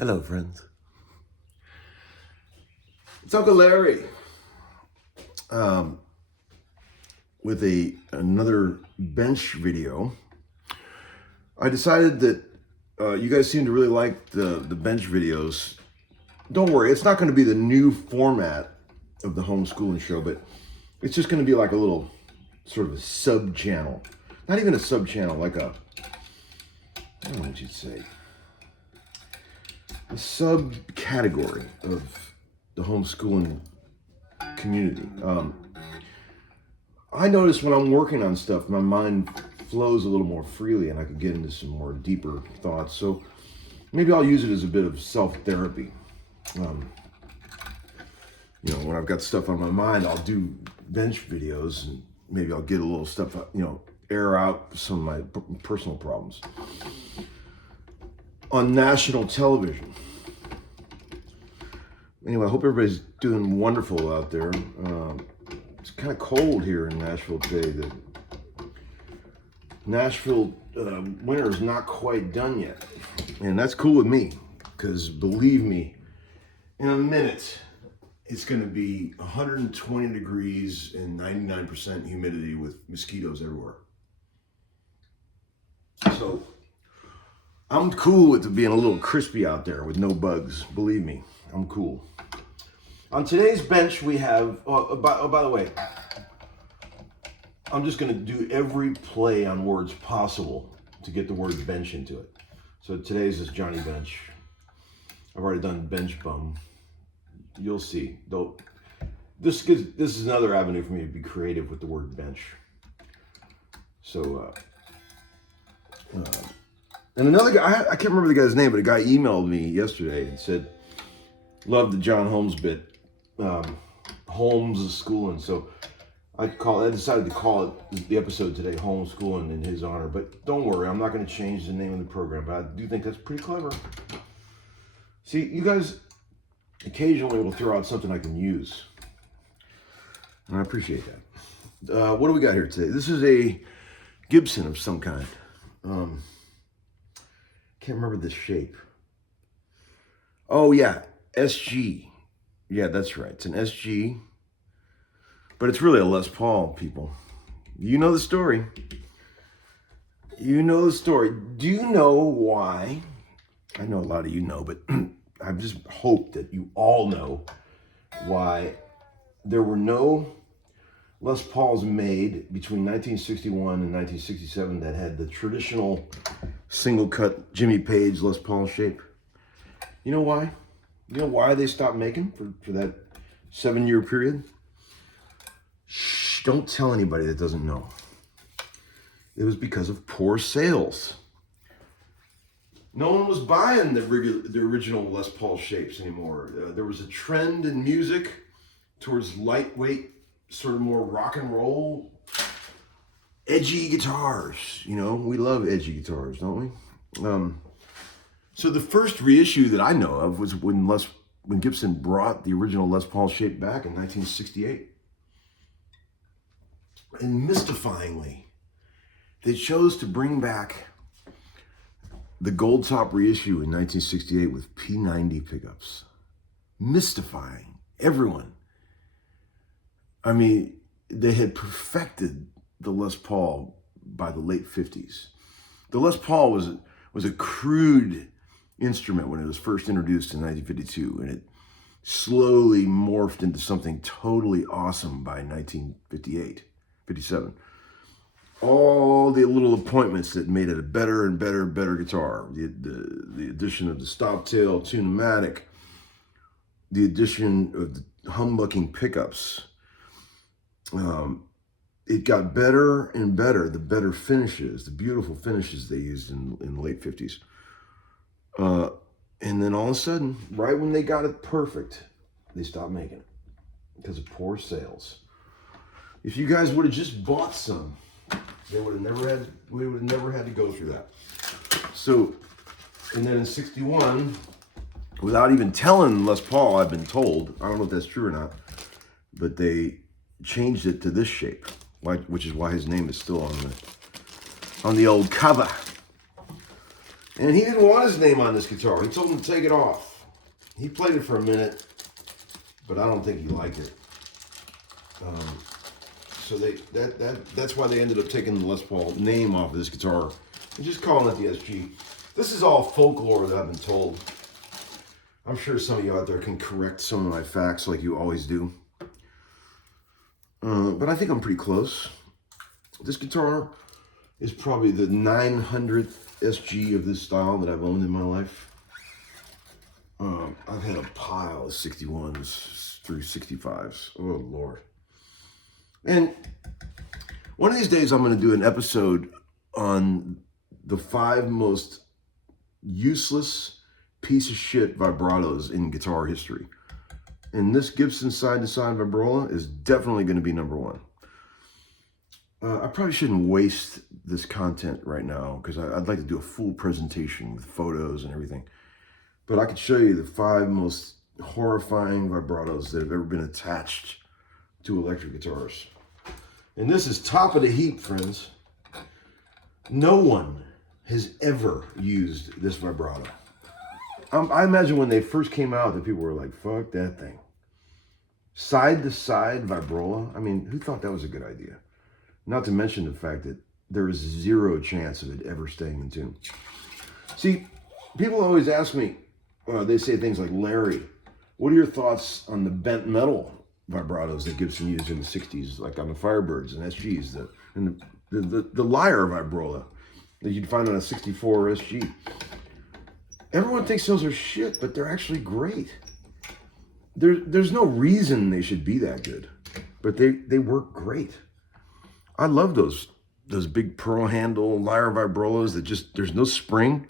Hello, friends. It's Uncle Larry with another bench video. I decided that you guys seem to really like the bench videos. Don't worry, it's not going to be the new format of the homeschooling show, but it's just going to be like a little sort of a sub-channel. Not even a sub-channel, like I don't know what you'd say. A subcategory of the homeschooling community. I notice when I'm working on stuff, my mind flows a little more freely and I can get into some more deeper thoughts. So maybe I'll use it as a bit of self-therapy. When I've got stuff on my mind, I'll do bench videos and maybe I'll get a little stuff, air out some of my personal problems. On national television. Anyway, I hope everybody's doing wonderful out there. It's kind of cold here in Nashville today. The Nashville winter is not quite done yet. And that's cool with me, because believe me, in a minute, it's going to be 120 degrees and 99% humidity with mosquitoes everywhere. So I'm cool with it being a little crispy out there with no bugs. Believe me, I'm cool. On today's bench, we have, by the way, I'm just going to do every play on words possible to get the word bench into it. So today's is Johnny Bench. I've already done bench bum. You'll see. Though this is another avenue for me to be creative with the word bench. So, and another guy, I can't remember the guy's name, but a guy emailed me yesterday and said, love the John Holmes bit. Holmeskoolin. So I decided to call it the episode today, Holmeskoolin, in his honor. But don't worry, I'm not going to change the name of the program, but I do think that's pretty clever. See, you guys occasionally will throw out something I can use. And I appreciate that. What do we got here today? This is a Gibson of some kind. Can't remember the shape. Oh yeah, SG. Yeah, that's right. It's an SG, but it's really a Les Paul, people. You know the story. You know the story. Do you know why? I know a lot of you know, but I just hope that you all know why there were no Les Pauls made between 1961 and 1967 that had the traditional single cut Jimmy Page Les Paul shape. You know why? You know why they stopped making for that 7-year period? Shh, don't tell anybody that doesn't know. It was because of poor sales. No one was buying the original Les Paul shapes anymore. There was a trend in music towards lightweight, sort of more rock and roll, edgy guitars. We love edgy guitars, don't we? So the first reissue that I know of was when Gibson brought the original Les Paul shape back in 1968. And mystifyingly, they chose to bring back the gold top reissue in 1968 with P90 pickups. Mystifying. Everyone. I mean, they had perfected the Les Paul by the late 50s. The Les Paul was a crude instrument when it was first introduced in 1952, and it slowly morphed into something totally awesome by 1958, 57. All the little appointments that made it a better and better and better guitar. The addition of the stop tail tune-o-matic, the addition of the humbucking pickups. It got better and better, the better finishes, the beautiful finishes they used in the late 50s. And then all of a sudden, right when they got it perfect, they stopped making it because of poor sales. If you guys would have just bought some, we would have never had to go through that. So, and then in 61, without even telling Les Paul, I've been told, I don't know if that's true or not, but they changed it to this shape, which is why his name is still on the old cover. And he didn't want his name on this guitar. He told him to take it off. He played it for a minute, but I don't think he liked it. So that's why they ended up taking the Les Paul name off of this guitar and just calling it the SG. This is all folklore that I've been told. I'm sure some of you out there can correct some of my facts like you always do. But I think I'm pretty close. This guitar is probably the 900th SG of this style that I've owned in my life. I've had a pile of 61s through 65s. Oh, Lord. And one of these days I'm going to do an episode on the 5 most useless piece of shit vibratos in guitar history. And this Gibson side-to-side vibrola is definitely going to be number 1. I probably shouldn't waste this content right now because I'd like to do a full presentation with photos and everything. But I could show you the 5 most horrifying vibratos that have ever been attached to electric guitars. And this is top of the heap, friends. No one has ever used this vibrato. I imagine when they first came out that people were like, fuck that thing. Side-to-side vibrola? I mean, who thought that was a good idea? Not to mention the fact that there is 0 chance of it ever staying in tune. See, people always ask me, they say things like, Larry, what are your thoughts on the bent metal vibratos that Gibson used in the 60s, like on the Firebirds and SGs, and the Lyre vibrola that you'd find on a 64 SG? Everyone thinks those are shit, but they're actually great. There's no reason they should be that good, but they work great. I love those big pearl handle Lyre vibrolas that just, there's no spring,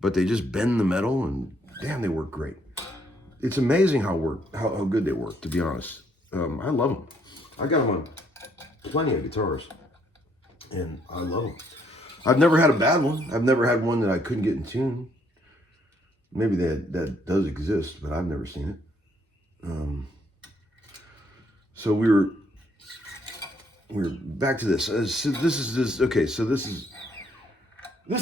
but they just bend the metal, and damn, they work great. It's amazing how good they work, to be honest. I love them. I got them on plenty of guitars, and I love them. I've never had a bad one. I've never had one that I couldn't get in tune. Maybe that does exist, but I've never seen it. So we're back to this. So this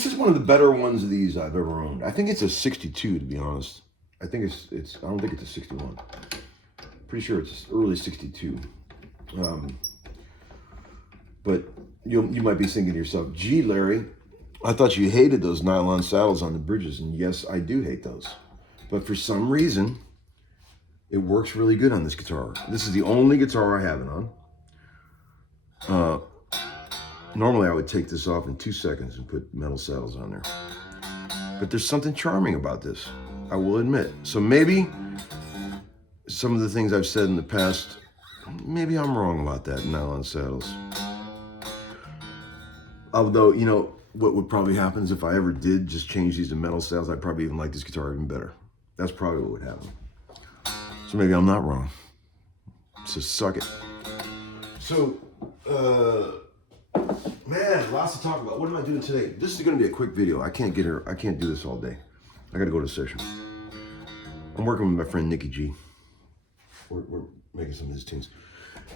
is one of the better ones of these I've ever owned. I think it's a 62, to be honest. I think it's I don't think it's a 61. Pretty sure it's early 62. But you might be thinking to yourself, gee, Larry, I thought you hated those nylon saddles on the bridges. And yes, I do hate those. But for some reason, it works really good on this guitar. This is the only guitar I have it on. Normally I would take this off in 2 seconds and put metal saddles on there. But there's something charming about this, I will admit. So maybe some of the things I've said in the past, maybe I'm wrong about that, nylon saddles. Although, you know, what would probably happen is if I ever did just change these to metal saddles, I'd probably even like this guitar even better. That's probably what would happen. So maybe I'm not wrong. So suck it. So, man, lots to talk about. What am I doing today? This is going to be a quick video. I can't do this all day. I got to go to a session. I'm working with my friend Nicky G. We're making some of his tunes.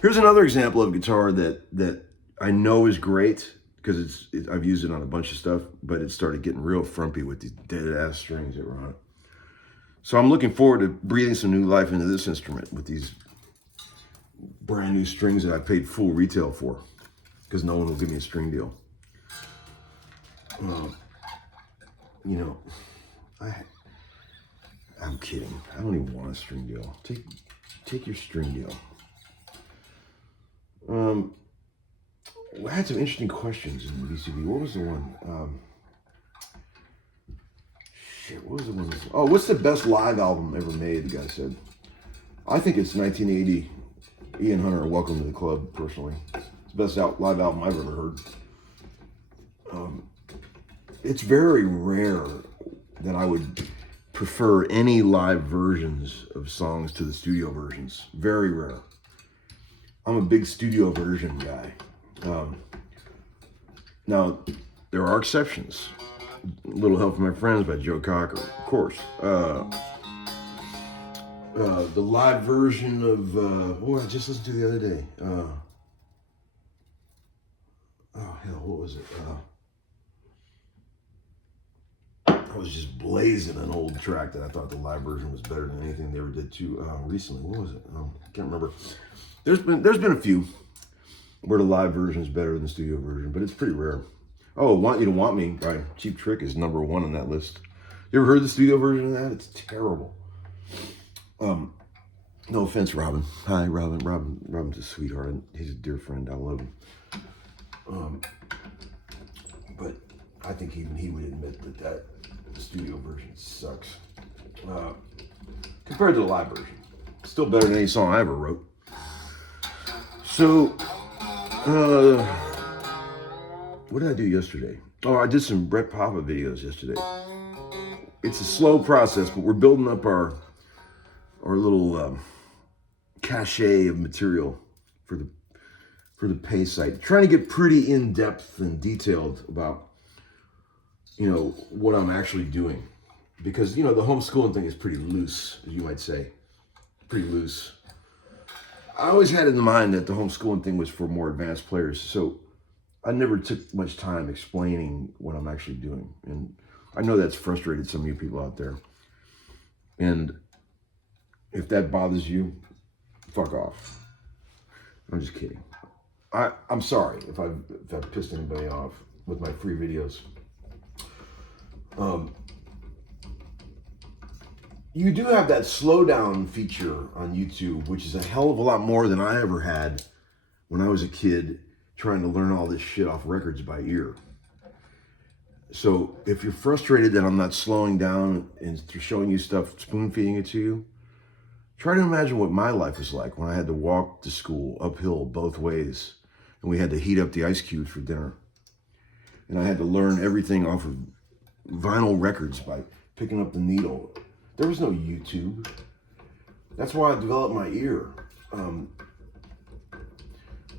Here's another example of a guitar that I know is great because I've used it on a bunch of stuff, but it started getting real frumpy with these dead-ass strings that were on it. So I'm looking forward to breathing some new life into this instrument with these brand new strings that I paid full retail for because no one will give me a string deal. You know, I'm kidding. I don't even want a string deal. Take your string deal. I had some interesting questions in the VCB. What was the one? What was the one? Oh, what's the best live album ever made? The guy said. I think it's 1980. Ian Hunter, Welcome to the Club. Personally, it's the best live album I've ever heard. It's very rare that I would prefer any live versions of songs to the studio versions. Very rare. I'm a big studio version guy. Now, there are exceptions. A Little Help from My Friends by Joe Cocker, of course. The live version of, I just listened to the other day. What was it? I was just blazing an old track that I thought the live version was better than anything they ever did too recently. What was it? I can't remember. There's been a few where the live version is better than the studio version, but it's pretty rare. Oh, Want You to Want Me by Cheap Trick is #1 on that list. You ever heard the studio version of that? It's terrible. No offense, Robin. Hi, Robin. Robin's a sweetheart. He's a dear friend. I love him. But I think even he would admit that the studio version sucks compared to the live version. Still better than any song I ever wrote. So, what did I do yesterday? Oh, I did some Brett Papa videos yesterday. It's a slow process, but we're building up our little cachet of material for the pay site. Trying to get pretty in depth and detailed about what I'm actually doing, because the homeschooling thing is pretty loose, as you might say, pretty loose. I always had in mind that the homeschooling thing was for more advanced players, so I never took much time explaining what I'm actually doing, and I know that's frustrated some of you people out there. And if that bothers you, fuck off. I'm just kidding. I'm sorry if I've pissed anybody off with my free videos. You do have that slowdown feature on YouTube, which is a hell of a lot more than I ever had when I was a kid trying to learn all this shit off records by ear. So if you're frustrated that I'm not slowing down and showing you stuff, spoon feeding it to you, try to imagine what my life was like when I had to walk to school uphill both ways, and we had to heat up the ice cubes for dinner. And I had to learn everything off of vinyl records by picking up the needle. There was no YouTube. That's why I developed my ear.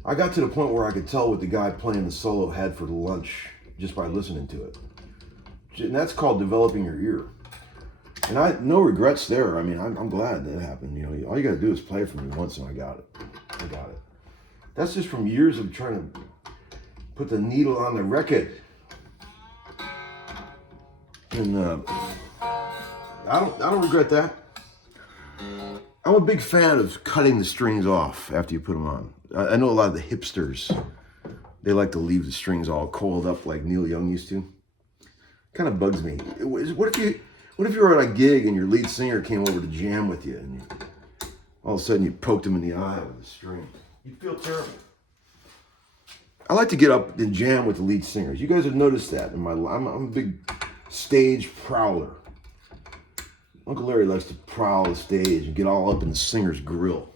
I got to the point where I could tell what the guy playing the solo had for lunch just by listening to it. And that's called developing your ear. And no regrets there. I mean, I'm glad that happened. All you got to do is play it for me once, and I got it. That's just from years of trying to put the needle on the record. And I don't regret that. I'm a big fan of cutting the strings off after you put them on. I know a lot of the hipsters, they like to leave the strings all coiled up like Neil Young used to. Kind of bugs me. What if you were at a gig and your lead singer came over to jam with you, and all of a sudden you poked him in the eye with a string? You'd feel terrible. I like to get up and jam with the lead singers. You guys have noticed that in my life. I'm a big stage prowler. Uncle Larry likes to prowl the stage and get all up in the singer's grill.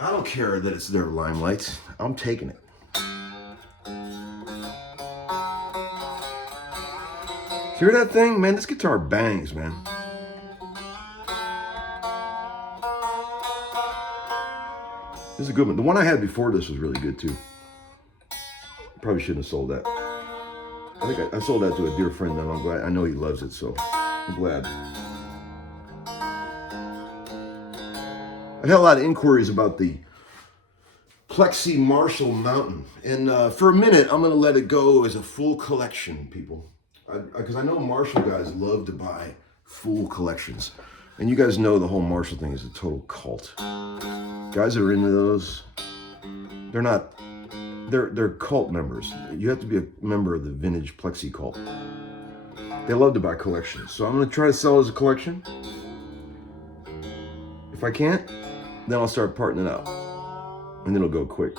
I don't care that it's their limelight. I'm taking it. Hear that thing? Man, this guitar bangs, man. This is a good one. The one I had before this was really good too. Probably shouldn't have sold that. I think I sold that to a dear friend, and I'm glad. I know he loves it, so I'm glad. I've had a lot of inquiries about the Plexi Marshall Mountain, and for a minute, I'm going to let it go as a full collection, people. Because I know Marshall guys love to buy full collections. And you guys know the whole Marshall thing is a total cult. Guys that are into those, they're cult members. You have to be a member of the vintage Plexi cult. They love to buy collections. So I'm going to try to sell as a collection. If I can't, then I'll start parting it out. And then it'll go quick.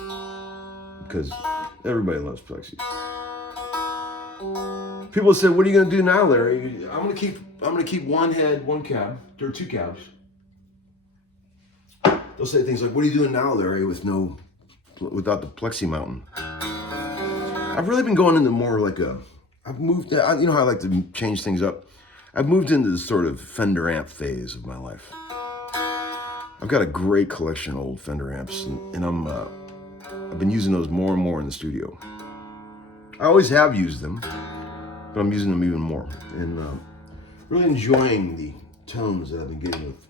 Because everybody loves Plexi. People said, "What are you going to do now, Larry?" I'm going to keep one head, one cab. There are two cabs. They'll say things like, "What are you doing now, Larry, without the Plexi Mountain?" I've really been going into more like I've moved, you know how I like to change things up? I've moved into this sort of Fender amp phase of my life. I've got a great collection of old Fender amps, and I've been using those more and more in the studio. I always have used them, but I'm using them even more, and really enjoying the tones that I've been getting with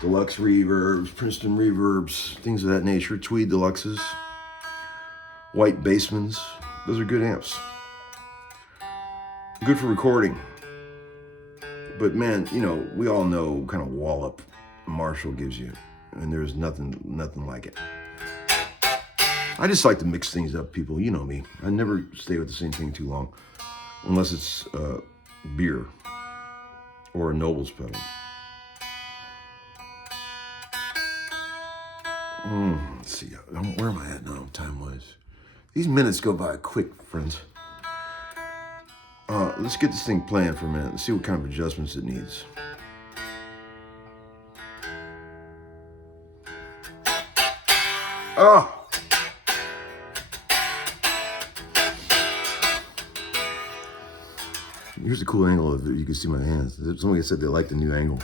deluxe reverbs, Princeton reverbs, things of that nature, Tweed Deluxes, White Basemans. Those are good amps. Good for recording. But man, you know, we all know what kind of wallop Marshall gives you, and there's nothing like it. I just like to mix things up, people. You know me. I never stay with the same thing too long, unless it's beer or a Noble's pedal. Let's see. Where am I at now? Time-wise. These minutes go by quick, friends. Let's get this thing playing for a minute. Let's see what kind of adjustments it needs. Oh! Here's a cool angle of it. You can see my hands. Somebody said they liked the new angle.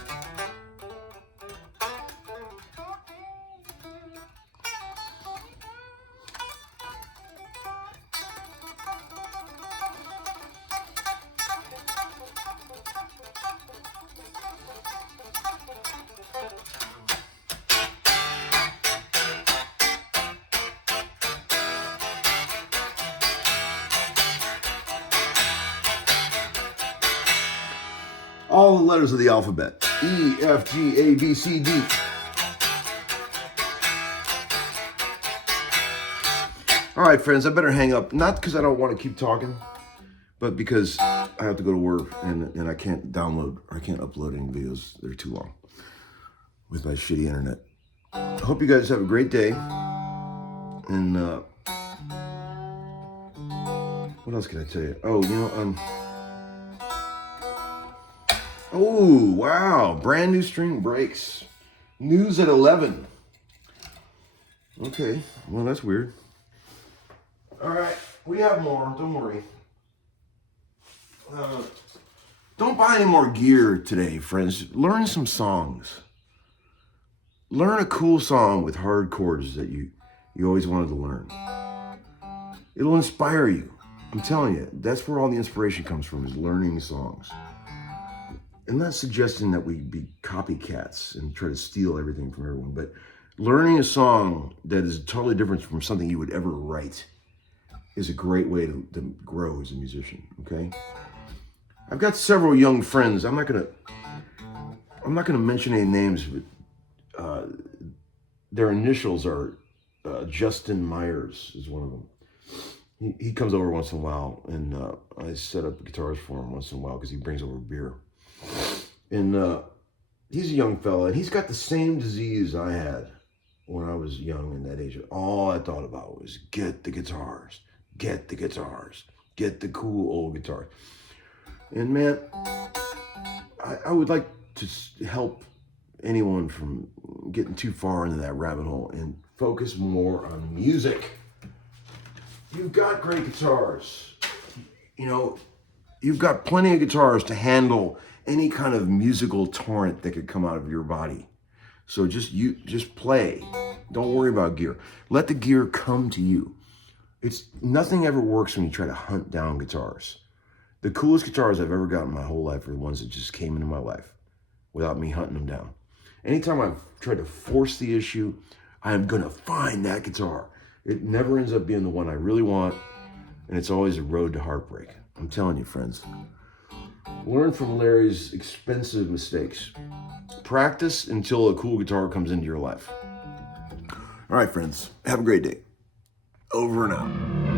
All the letters of the alphabet. E, F, G, A, B, C, D. All right, friends, I better hang up. Not because I don't want to keep talking, but because I have to go to work and I can't upload any videos. They're too long with my shitty internet. I hope you guys have a great day. And what else can I tell you? Oh, you know, oh, wow. Brand new string breaks. News at 11. Okay. Well, that's weird. All right. We have more. Don't worry. Don't buy any more gear today, friends. Learn some songs. Learn a cool song with hard chords that you always wanted to learn. It'll inspire you. I'm telling you. That's where all the inspiration comes from, is learning songs. I'm not suggesting that we be copycats and try to steal everything from everyone, but learning a song that is totally different from something you would ever write is a great way to grow as a musician, okay? I've got several young friends. I'm not gonna mention any names, but their initials are Justin Myers is one of them. He comes over once in a while, and I set up guitars for him once in a while because he brings over beer. And he's a young fella, and he's got the same disease I had when I was young in that age. All I thought about was get the guitars, get the cool old guitars. And man, I would like to help anyone from getting too far into that rabbit hole and focus more on music. You've got great guitars. You know, you've got plenty of guitars to handle any kind of musical torrent that could come out of your body. So just play. Don't worry about gear. Let the gear come to you. Nothing ever works when you try to hunt down guitars. The coolest guitars I've ever gotten in my whole life are the ones that just came into my life without me hunting them down. Anytime I've tried to force the issue, I am gonna find that guitar. It never ends up being the one I really want, and it's always a road to heartbreak. I'm telling you, friends. Learn from Larry's expensive mistakes. Practice until a cool guitar comes into your life. All right, friends. Have a great day. Over and out.